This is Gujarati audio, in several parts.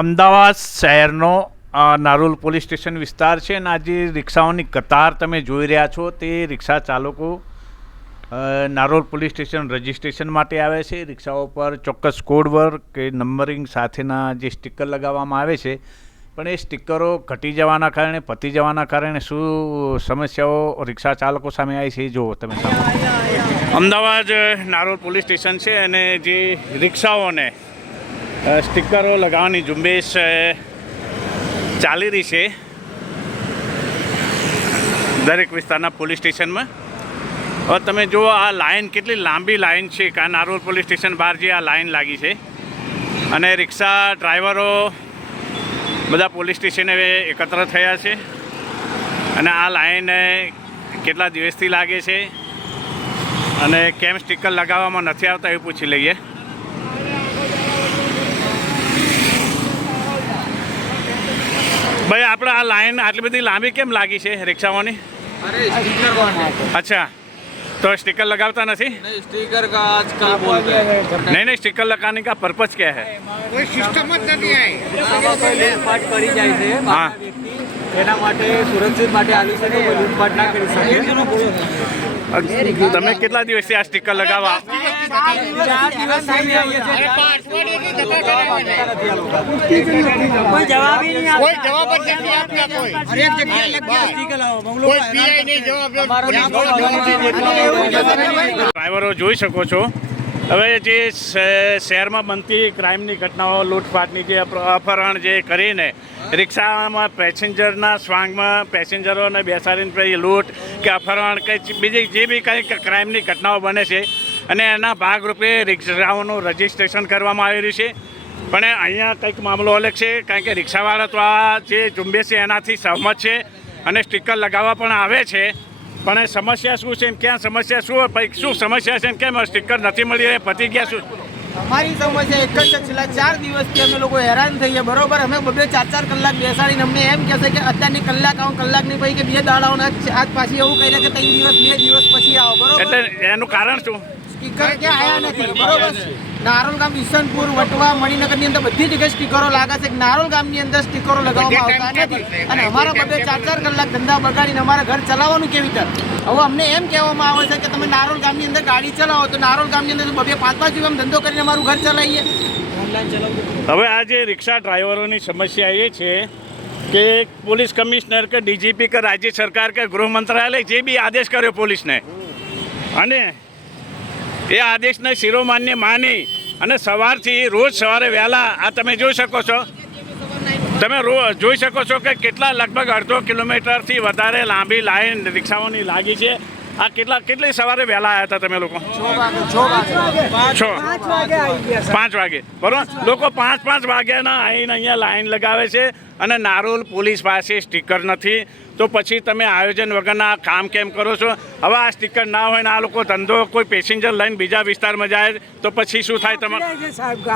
અમદાવાદ શહેરનો નારોલ પોલીસ સ્ટેશન વિસ્તાર છે અને આજે રિક્ષાઓની કતાર તમે જોઈ રહ્યા છો. તે રિક્ષા ચાલકો નારોલ પોલીસ સ્ટેશન રજિસ્ટ્રેશન માટે આવે છે. રિક્ષાઓ પર ચોક્કસ કોડ વર્ક કે નંબરિંગ સાથેના જે સ્ટીકર લગાવવામાં આવે છે. પણ એ સ્ટીકરો ઘટી જવાના કારણે, પતી જવાના કારણે શું સમસ્યાઓ રિક્ષા ચાલકો સામે આવી છે એ જુઓ તમે અમદાવાદ નારોલ પોલીસ સ્ટેશન છે અને જે રિક્ષાઓને સ્ટિકરો લગાવવાની ઝુંબેશ ચાલી રહી છે. દરેક વિસ્તારના પોલીસ સ્ટેશનમાં. હવે તમે જુઓ, આ લાઇન કેટલી લાંબી લાઇન છે. કારણ નારોલ પોલીસ સ્ટેશન બહાર જે આ લાઇન લાગી છે. અને રિક્ષા ડ્રાઈવરો બધા પોલીસ સ્ટેશને એકત્ર થયા છે. અને આ લાઈન કેટલા દિવસથી લાગે છે. અને કેમ સ્ટીકર લગાવવામાં નથી આવતા એવું પૂછી લઈએ. ભાઈ આપણે આ લાઈન આટલી બધી લાંબી કેમ લાગી છે રિક્ષાઓની अरे स्टिकर बनवाते અચ્છા તો સ્ટિકર लगाता નથી नहीं स्टिकर का आजकल बोलते हैं નહીં નહીં સ્ટિકર लगाने का पर्पज क्या है કોઈ સિસ્ટમ જ નથી આવી લૂંટફાટ કરી જાય છે હા. બહારના વ્યક્તિ એના માટે સુરક્ષિત માટે આવ્યું છે કે કોઈ લૂંટફાટ ના કરી શકે તમે કેટલા દિવસથી આ સ્ટીકર લગાવવા ચાર દિવસ થઈ ગયા છે. નથી આ લોકો. કોઈ જવાબ જ નથી આપતા. કોઈ હરેક જગ્યાએ લખ્યા કોઈ પીઆઈ નહીં જવાબ અમારો ડ્રાઈવરો જોઈ શકો છો. હવે જે શહેરમાં બનતી ક્રાઇમની ઘટનાઓ, લૂંટફાટની જે અપહરણ જે કરીને રિક્ષામાં પેસેન્જરના સ્વાંગમાં પેસેન્જરોને બેસાડીને પછી લૂંટ કે અપહરણ કે બીજી, જે બી કંઈક ક્રાઇમની ઘટનાઓ બને છે અને એના ભાગરૂપે રિક્ષાઓનું રજિસ્ટ્રેશન કરવામાં આવી રહ્યું છે. પણ અહીંયા કંઈક મામલો અલગ છે, કારણ કે રિક્ષાવાળા તો આ જે ઝુંબેશ છે એનાથી સહમત છે અને સ્ટીકર લગાવવા પણ આવે છે. પણ એ સમસ્યા શું છે ક્યાં સમસ્યા શું ભાઈ શું સમસ્યા છે કેમ સ્ટીકર નથી મળી રહે પતી ગયા શું? અમારી સમસ્યા એક જ છે. છેલ્લા ચાર દિવસથી અમે લોકો હેરાન થઈએ બરોબર? અમે બબે ચાર ચાર કલાક બેસાડીને અમને એમ કહેશે કે અત્યારની કલાક આવો કલાક નહીં પછી કે બે દાડાઓના આજ પાછી એવું કહી કે ત્રણ દિવસ બે દિવસ પછી આવો બરોબર? એટલે એનું કારણ શું? સ્ટીકર ક્યાં આયા નથી? બરોબર નારોલ ગામ ઈસનપુર વટવા મણિનગરની અંદર બધી જગ્યાએ સ્ટીકરો લાગે છે. નારોલ ગામની અંદર સ્ટીકરો લગાવવામાં આવતા નથી. અને અમારા બધે ચાર ચાર કલાક ધંધા બગાડીને અમારા ઘર ચલાવવાનું કેવી રીતે? હવે અમને એમ કહેવામાં આવે છે કે તમે નારોલ ગામની અંદર ગાડી ચલાવો તો નારોલ ગામની અંદર બબે પાંચ પાંચ રૂપિયા ધંધો કરીને અમારું ઘર ચલાવીએ. હવે આ જે રિક્ષા ડ્રાઈવરોની સમસ્યા એ છે કે પોલીસ કમિશનર કે ડીજીપી કે રાજ્ય સરકાર કે ગૃહ મંત્રાલય જે બી આદેશ કર્યો પોલીસને. અને એ આદેશને શિરોમાન્ય માની અને સવારથી રોજ સવારે વહેલા આ તમે જોઈ શકો છો. તમે રો જોઈ શકો છો કે કેટલા લગભગ અડધો કિલોમીટરથી વધારે લાંબી લાઈન રિક્ષાઓની લાગી છે. આ કેટલા કેટલી સવારે વહેલા આવ્યા હતા તમે લોકો? છ પાંચ વાગે બરોબર? લોકો પાંચ પાંચ વાગ્યાના આવીને અહીંયા લાઈન લગાવે છે અને નારોલ પોલીસ પાસે સ્ટીકર નથી. તો પછી તમે આયોજન વગરના કામ કેમ કરો છો? હવે આ સ્ટીકર ના હોય ને આ લોકો ધંધો કોઈ પેસેન્જર લઈને બીજા વિસ્તારમાં જાય તો પછી શું થાય તમારે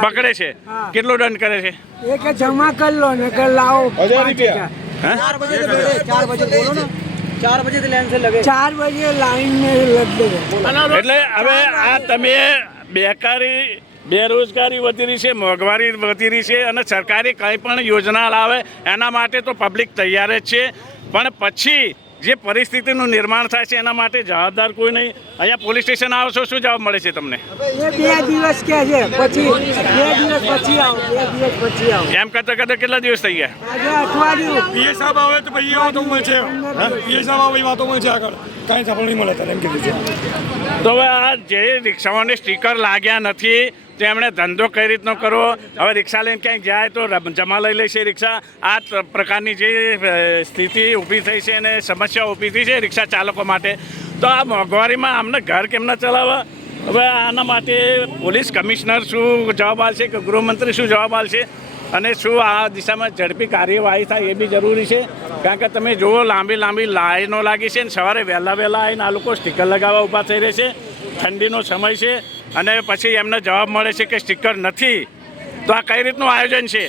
પકડે છે? કેટલો દંડ કરે છે? એક જમા કર લો ને કર લાવો ચાર બજે ચાર બજે લાઈન એટલે હવે આ તમે બેકારી બેરોજગારી વધી રહી છે મોંઘવારી વધી રહી છે અને સરકારી કંઈ પણ યોજના લાવે એના માટે તો પબ્લિક તૈયાર જ છે. પણ પછી જે પરિસ્થિતિનું નિર્માણ થાય છે એના માટે જવાબદાર કોઈ નહીં. અહીંયા પોલીસ સ્ટેશન આવો છો શું જવાબ મળે છે તમને? બે દિવસ કે છે પછી બે દિવસ પછી આવો બે દિવસ પછી આવો. એમ કરતા કરતા કેટલા દિવસ થઈ ગયા? આજે અઠવાડિયું. પીએ સાહેબ આવે તો ભાઈ એ વાતો મળે છે. પીએ સાહેબ આવે વાતો મળે છે આગળ. કાંઈ સાંભળ નહીં મળે તને એમ કીધું છે. તો હવે આ જે રિક્ષાઓને સ્ટીકર લાગ્યા નથી તો એમણે ધંધો કઈ રીતનો કરવો, હવે રિક્ષા લઈને ક્યાંક જાય તો જમા લઈ લે છે રિક્ષા. આ પ્રકારની જે સ્થિતિ ઊભી થઈ છે અને સમસ્યા ઊભી થઈ છે રિક્ષા ચાલકો માટે. તો આ મોંઘવારીમાં અમને ઘર કેમ ના ચલાવવા? હવે આના માટે પોલીસ કમિશનર શું જવાબ આપશે કે ગૃહમંત્રી શું જવાબ આપશે? અને શું આ દિશામાં ઝડપી કાર્યવાહી થાય એ બી જરૂરી છે? કારણ કે તમે જુઓ, લાંબી લાંબી લાઈનો લાગી છે ને સવારે વહેલા વહેલા આવીને આ લોકો સ્ટીકર લગાવવા ઊભા થઈ રહે છે. ઠંડીનો સમય છે. અને પછી એમને જવાબ મળે છે કે સ્ટીકર નથી. તો આ કઈ રીતનું આયોજન છે?